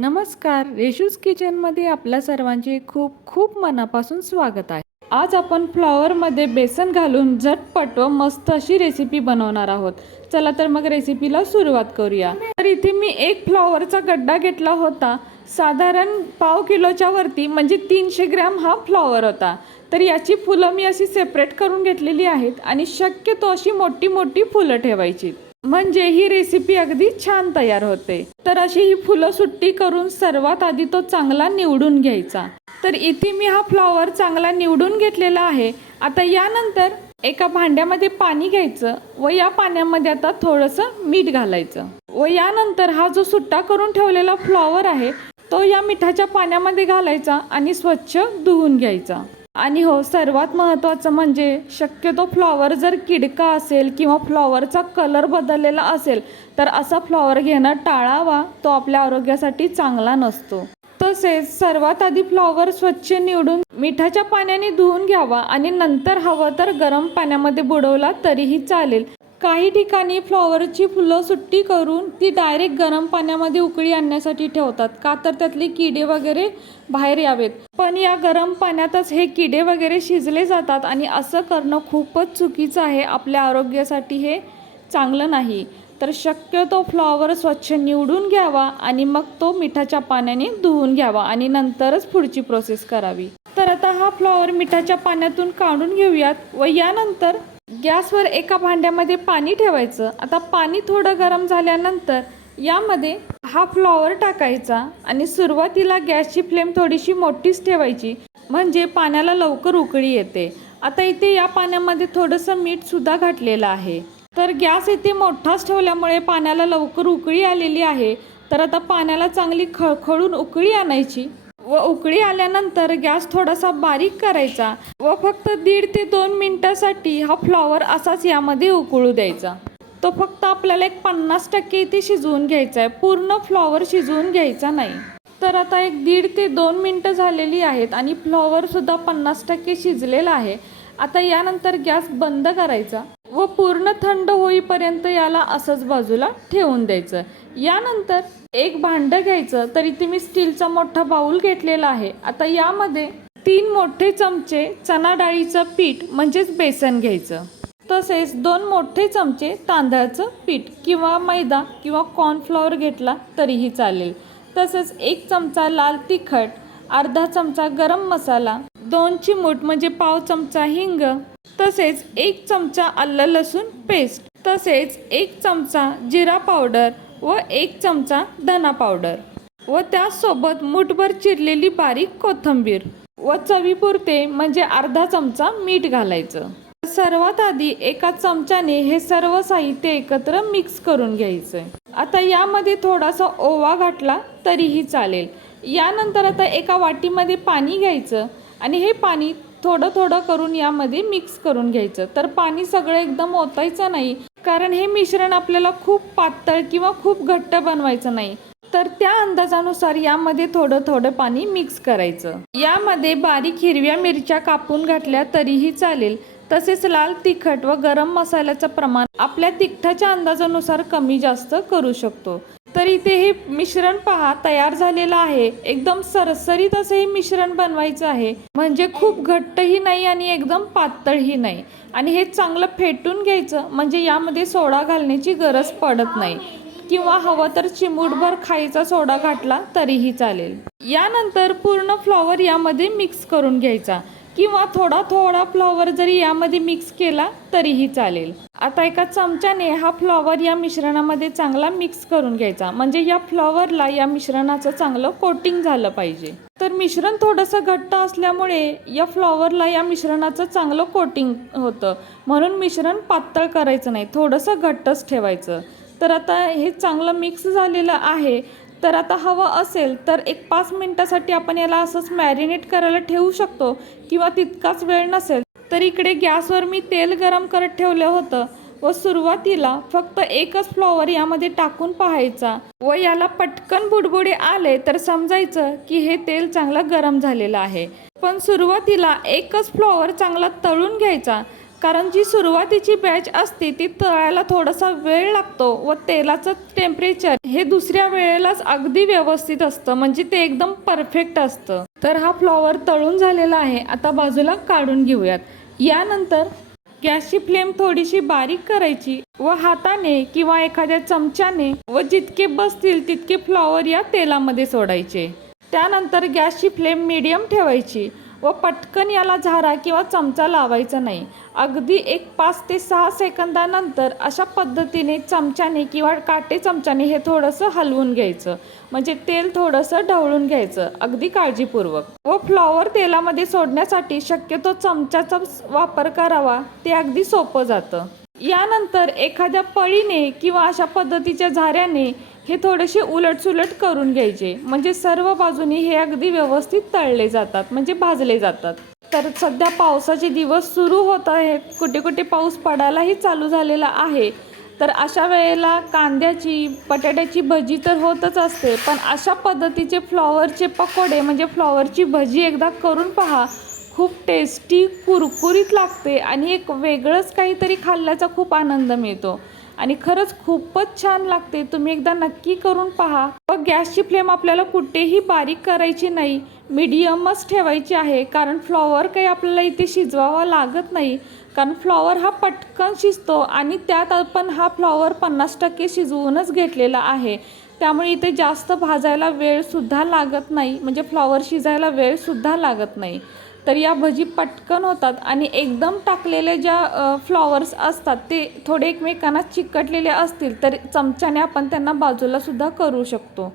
नमस्कार रेशूज किचनमध्ये आपल्या सर्वांचे खूप खूप मनापासून स्वागत आहे. आज आपण फ्लॉवरमध्ये बेसन घालून झटपट व मस्त अशी रेसिपी बनवणार आहोत. चला तर मग रेसिपीला सुरुवात करूया. तर इथे मी एक फ्लॉवरचा गड्डा घेतला होता. साधारण पाव किलोच्या वरती म्हणजे तीनशे ग्रॅम हा फ्लॉवर होता. तर याची फुलं मी अशी सेपरेट करून घेतलेली आहेत आणि शक्यतो अशी मोठी मोठी फुलं ठेवायची. म्हणजे ही रेसिपी अगदी छान तयार होते. तर अशी ही फुलं सुट्टी करून सर्वात आधी तो चांगला निवडून घ्यायचा. तर इथे मी हा फ्लॉवर चांगला निवडून घेतलेला आहे. आता यानंतर एका भांड्यामध्ये पाणी घ्यायचं व या पाण्यामध्ये आता थोडंसं मीठ घालायचं. व यानंतर हा जो सुट्टा करून ठेवलेला फ्लॉवर आहे तो या मिठाच्या पाण्यामध्ये घालायचा आणि स्वच्छ धुवून घ्यायचा. आणि हो सर्वात महत्त्वाचं म्हणजे शक्यतो फ्लॉवर जर किडका असेल किंवा फ्लॉवरचा कलर बदललेला असेल तर असा फ्लॉवर घेणं टाळावा. तो आपल्या आरोग्यासाठी चांगला नसतो. तसेच सर्वात आधी फ्लॉवर स्वच्छ निवडून मिठाच्या पाण्याने धुवून घ्यावा आणि नंतर हवं तर गरम पाण्यामध्ये बुडवला तरीही चालेल. काही ठिकाणी फ्लॉवरची फुलं सुट्टी करून ती डायरेक्ट गरम पाण्यामध्ये उकळी आणण्यासाठी ठेवतात. का तर त्यातले किडे वगैरे बाहेर यावेत. पण या गरम पाण्यातच हे किडे वगैरे शिजले जातात आणि असं करणं खूपच चुकीचं आहे. आपल्या आरोग्यासाठी हे चांगलं नाही. तर शक्यतो फ्लॉवर स्वच्छ निवडून घ्यावा आणि मग तो मिठाच्या पाण्याने धुवून घ्यावा आणि नंतरच पुढची प्रोसेस करावी. तर आता हा फ्लॉवर मिठाच्या पाण्यातून काढून घेऊयात व यानंतर गॅसवर एका भांड्यामध्ये पाणी ठेवायचं. आता पाणी थोडं गरम झाल्यानंतर यामध्ये हा फ्लॉवर टाकायचा आणि सुरुवातीला गॅसची फ्लेम थोडीशी मोठीच ठेवायची म्हणजे पाण्याला लवकर उकळी येते. आता इथे या पाण्यामध्ये थोडंसं मीठ सुद्धा घातलेलं आहे. तर गॅस इथे मोठाच ठेवल्यामुळे पाण्याला लवकर उकळी आलेली आहे. तर आता पाण्याला चांगली खळखळून उकळी आणायची. व उकळी आल्यानंतर गॅस थोडासा बारीक करायचा व फक्त दीड ते दोन मिनटासाठी हा फ्लॉवर असाच यामध्ये उकळू द्यायचा. तो फक्त आपल्याला एक पन्नास टक्के इथे शिजवून घ्यायचा आहे. पूर्ण फ्लॉवर शिजवून घ्यायचा नाही. तर आता एक दीड ते दोन मिनटं झालेली आहेत आणि फ्लॉवरसुद्धा पन्नास टक्के शिजलेला आहे. आता यानंतर गॅस बंद करायचा व पूर्ण थंड होईपर्यंत याला असंच बाजूला ठेवून द्यायचं. यानंतर एक भांडं घ्यायचं तर इथे मी स्टीलचा मोठा बाऊल घेतलेला आहे. आता यामध्ये तीन मोठे चमचे चणा डाळीचं पीठ म्हणजेच बेसन घ्यायचं. तसेच दोन मोठे चमचे तांदळाचं पीठ किंवा मैदा किंवा कॉर्नफ्लॉवर घेतला तरीही चालेल. तसेच एक चमचा लाल तिखट अर्धा चमचा गरम मसाला दोन चिमूट म्हणजे पाव चमचा हिंग तसेच एक चमचा आलं लसूण पेस्ट तसेच एक चमचा जिरा पावडर व एक चमचा धना पावडर व त्यासोबत मुठभर चिरलेली बारीक कोथिंबीर व चवीपुरते म्हणजे अर्धा चमचा मीठ घालायचं. सर्वात आधी एका चमच्याने हे सर्व साहित्य एकत्र मिक्स करून घ्यायचं. आता यामध्ये थोडासा ओवा घातला तरीही चालेल. यानंतर आता एका वाटीमध्ये पाणी घ्यायचं आणि हे पाणी थोडं थोडं करून यामध्ये मिक्स करून घ्यायचं. तर पाणी सगळं एकदम ओतायचं नाही. कारण हे मिश्रण आपल्याला खूप पातळ किंवा खूप घट्ट बनवायचं नाही. तर त्या अंदाजानुसार यामध्ये थोडं थोडं पाणी मिक्स करायचं. यामध्ये बारीक हिरव्या मिरच्या कापून घातल्या तरीही चालेल. तसेच लाल तिखट व गरम मसाल्याचं प्रमाण आपल्या तिखटाच्या अंदाजानुसार कमी जास्त करू शकतो. तर इथे हे मिश्रण पहा तयार झालेलं आहे. एकदम सरसरीत असं हे मिश्रण बनवायचं आहे. म्हणजे खूप घट्टही नाही आणि एकदम पातळही नाही. आणि हे चांगलं फेटून घ्यायचं म्हणजे यामध्ये सोडा घालण्याची गरज पडत नाही. किंवा हवं तर चिमूटभर खायचा सोडा घातला तरीही चालेल. यानंतर पूर्ण फ्लॉवर यामध्ये मिक्स करून घ्यायचा. किंवा थोडा थोडा फ्लॉवर जरी यामध्ये मिक्स केला तरीही चालेल. आता एका चमच्याने हा फ्लॉवर या मिश्रणामध्ये चांगला मिक्स करून घ्यायचा. म्हणजे या फ्लॉवरला या मिश्रणाचं चांगलं कोटिंग झालं पाहिजे. तर मिश्रण थोडंसं घट्ट असल्यामुळे या फ्लॉवरला या मिश्रणाचं चांगलं कोटिंग होतं. म्हणून मिश्रण पातळ करायचं नाही थोडंसं घट्टच ठेवायचं. तर आता हे चांगलं मिक्स झालेलं आहे. तर आता हवं असेल तर एक पाच मिनटासाठी आपण याला असंच मॅरिनेट करायला ठेवू शकतो किंवा तितकाच वेळ नसेल. तर इकडे गॅसवर मी तेल गरम करत ठेवलं होतं व सुरुवातीला फक्त एकच फ्लॉवर यामध्ये टाकून पाहायचा व याला पटकन बुडबुडे आले तर समजायचं की हे तेल चांगलं गरम झालेलं आहे. पण सुरुवातीला एकच फ्लॉवर चांगला तळून घ्यायचा कारण जी सुरुवातीची बॅच असते ती तळायला थोडासा वेळ लागतो व तेलाचं टेम्परेचर हे दुसऱ्या वेळेलाच अगदी व्यवस्थित असतं. म्हणजे ते एकदम परफेक्ट असतं. तर हा फ्लॉवर तळून झालेला आहे. आता बाजूला काढून घेऊयात. यानंतर गॅसची फ्लेम थोडीशी बारीक करायची व हाताने किंवा एखाद्या चमच्याने व जितके बसतील तितके फ्लॉवर या तेलामध्ये सोडायचे. त्यानंतर गॅसची फ्लेम मीडियम ठेवायची. व पटकन याला झारा किंवा चमचा लावायचा नाही. अगदी एक पाच ते सहा सेकंदानंतर अशा पद्धतीने चमच्याने किंवा काटे चमच्याने हे थोडंसं हलवून घ्यायचं. म्हणजे तेल थोडंसं ढवळून घ्यायचं अगदी काळजीपूर्वक. व फ्लॉवर तेलामध्ये सोडण्यासाठी शक्यतो चमच्याचा वापर करावा ते अगदी सोपं जातं. यानंतर एखाद्या पळीने किंवा अशा पद्धतीच्या झाऱ्याने हे थोडेसे उलटसुलट करून घ्यायचे. म्हणजे सर्व बाजूनी हे अगदी व्यवस्थित तळले जातात म्हणजे भाजले जातात. तर सध्या पावसाचे दिवस सुरू होत आहेत. कुठे कुठे पाऊस पडायलाही चालू झालेला आहे. तर अशा वेळेला कांद्याची बटाट्याची भजी तर होतच असते. पण अशा पद्धतीचे फ्लॉवरचे पकोडे म्हणजे फ्लॉवरची भजी एकदा करून पहा. खूप टेस्टी कुरकुरीत लागते आणि एक वेगळंच काहीतरी खाल्ल्याचा खूप आनंद मिळतो. आणि खरंच खूपच छान लागते. तुम्ही एकदा नक्की करून पहा. व गॅसची फ्लेम आपल्याला कुठेही बारीक करायची नाही. मीडियमच ठेवायची आहे. कारण फ्लॉवर काही आपल्याला इथे शिजवावा लागत नाही. कारण फ्लॉवर हा पटकन शिजतो आणि त्यात आपण हा फ्लॉवर पन्नास टक्के शिजवूनच घेतलेला आहे. त्यामुळे इथे जास्त भाजायला वेळसुद्धा लागत नाही. म्हणजे फ्लॉवर शिजायला वेळसुद्धा लागत नाही. तर या भजी पटकन होतात आणि एकदम टाकलेले ज्या फ्लॉवर्स असतात ते थोडे एकमेकांना चिकटलेले असतील तर चमच्याने आपण त्यांना बाजूला सुद्धा करू शकतो.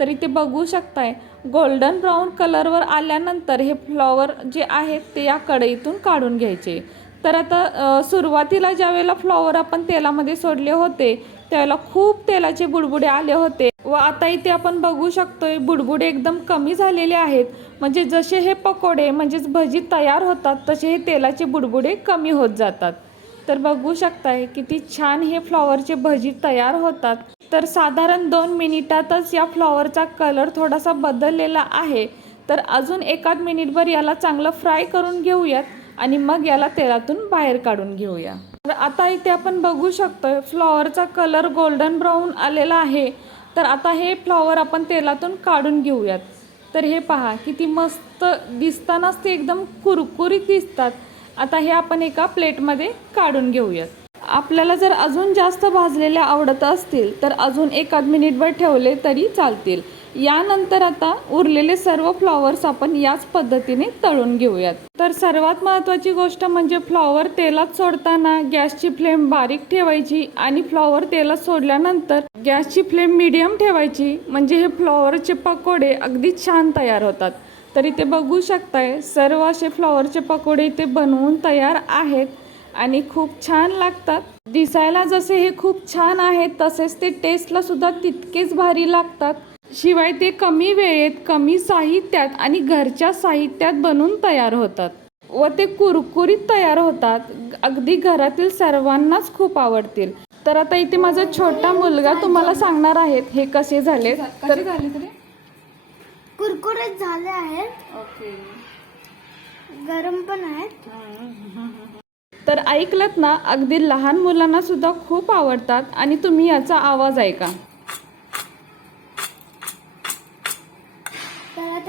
तरी ते बघू शकताय गोल्डन ब्राऊन कलरवर आल्यानंतर हे फ्लॉवर जे आहेत ते या कढईतून काढून घ्यायचे. तर आता सुरुवातीला ज्यावेळेला फ्लॉवर आपण तेलामध्ये सोडले होते त्यावेळेला खूप तेलाचे बुडबुडे आले होते. व आता इथे आपण बघू शकतोय बुडबुडे एकदम कमी झालेले आहेत. म्हणजे जसे हे पकोडे म्हणजेच भजी तयार होतात तसे हे तेलाचे बुडबुडे कमी होत जातात. तर बघू शकताय किती छान हे फ्लॉवरचे भजी तयार होतात. तर साधारण दोन मिनिटातच या फ्लॉवरचा कलर थोडासा बदललेला आहे. तर अजून एकाद मिनिटभर याला चांगलं फ्राय करून घेऊयात आणि मग याला तेलातून बाहेर काढून घेऊया. तर आता इथे आपण बघू शकतोय फ्लॉवरचा कलर गोल्डन ब्राऊन आलेला आहे. तर आता हे फ्लॉवर आपण तेलातून काढून घेऊयात. तर हे पहा किती मस्त दिसतानाच ते एकदम कुरकुरीत दिसतात. आता हे आपण एका प्लेटमध्ये काढून घेऊयात. आपल्याला जर अजून जास्त भाजलेल्या आवडत असतील तर अजून एकाद मिनिटभर ठेवले तरी चालतील. यानंतर आता उरलेले सर्व फ्लॉवर्स आपण याच पद्धतीने तळून घेऊयात. तर सर्वात महत्त्वाची गोष्ट म्हणजे फ्लॉवर तेलात सोडताना गॅसची फ्लेम बारीक ठेवायची आणि फ्लॉवर तेलात सोडल्यानंतर गॅसची फ्लेम मिडियम ठेवायची. म्हणजे हे फ्लॉवरचे पकोडे अगदी छान तयार होतात. तर इथे बघू शकताय सर्व असे फ्लॉवरचे पकोडे इथे बनवून तयार आहेत आणि खूप छान लागतात. दिसायला जसे हे खूप छान आहेत तसेच ते टेस्टला सुद्धा तितकेच भारी लागतात. शिवाय ते कमी वेळेत कमी साहित्यात आणि घरच्या साहित्यात बनून तयार होतात व ते कुरकुरीत तयार होतात. अगदी घरातील सर्वांनाच खूप आवडतील. तर आता इथे माझा छोटा मुलगा तुम्हाला सांगणार आहेत हे कसे झाले? तर झाले तरी? कुरकुरीत झाले आहेत. ओके. गरम पण आहेत. तर ऐकलत ना अगदी लहान मुलांना सुद्धा खूप आवडतात. आणि तुम्ही याचा आवाज ऐका.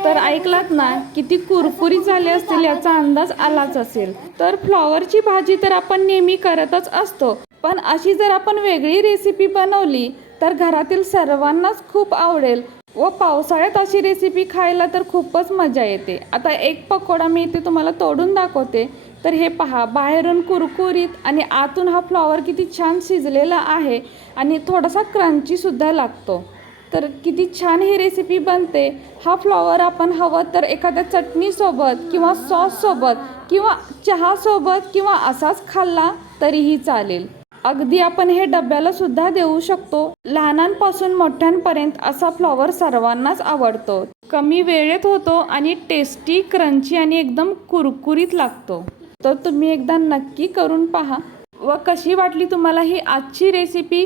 तर ऐकलात ना किती कुरकुरी झाले असतील याचा अंदाज आलाच असेल. तर फ्लॉवरची भाजी तर आपण नेहमी करतच असतो पण अशी जर आपण वेगळी रेसिपी बनवली तर घरातील सर्वांनाच खूप आवडेल. व पावसाळ्यात अशी रेसिपी खायला तर खूपच मजा येते. आता एक पकोडा मी इथे तुम्हाला तोडून दाखवते. तर हे पहा बाहेरून कुरकुरीत आणि आतून हा फ्लॉवर किती छान शिजलेला आहे आणि थोडासा क्रंची सुद्धा लागतो. तर किती छान ही रेसिपी बनते. हा फ्लॉवर आपण हवं तर एखाद्या चटणीसोबत किंवा सॉससोबत किंवा चहासोबत किंवा असाच खाल्ला तरीही चालेल. अगदी आपण हे डब्याला सुद्धा देऊ शकतो. लहानांपासून मोठ्यांपर्यंत असा फ्लॉवर सर्वांनाच आवडतो. कमी वेळेत होतो आणि टेस्टी क्रंची आणि एकदम कुरकुरीत लागतो. तर तुम्ही एकदा नक्की करून पहा. व कशी वाटली तुम्हाला ही आजची रेसिपी